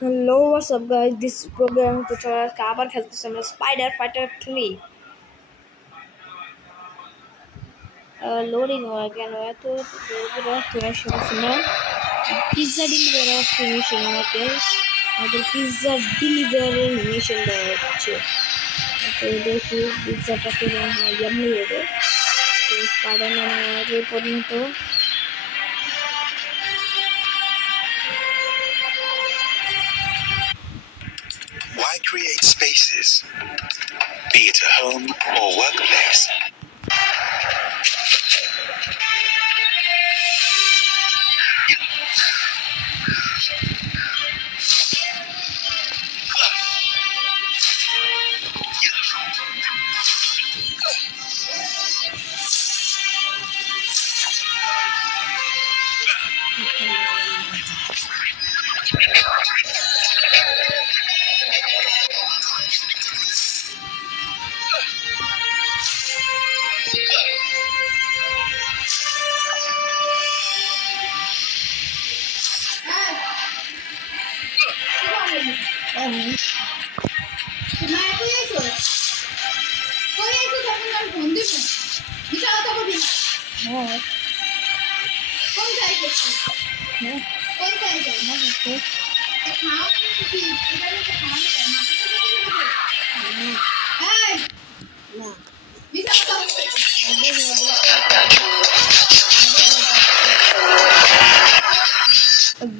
Hello, what's up guys? This is program tutorial का आबार खेलते हैं Spider Fighter 3 लोडिंग हुआ क्या हुआ तो मैं शुरू से मैं pizza deliver of mission okay अगर पिज़्ज़ा डिलीवर मिशन है तो देखिए पिज़्ज़ा का तो यम्मी है तो स्पाइडरमैन आगे पड़ने तो Why create spaces, be it a home or workplace?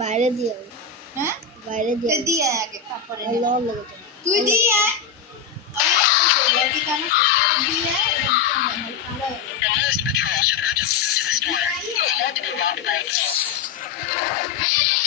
বাইরে দিয়ে হ্যাঁ বাইরে দিয়ে দিয়ে আগে তারপরে লল লাগে তুই দিয়ে দিয়ে The first patrol should enter the store. It's not to be blocked by explosives.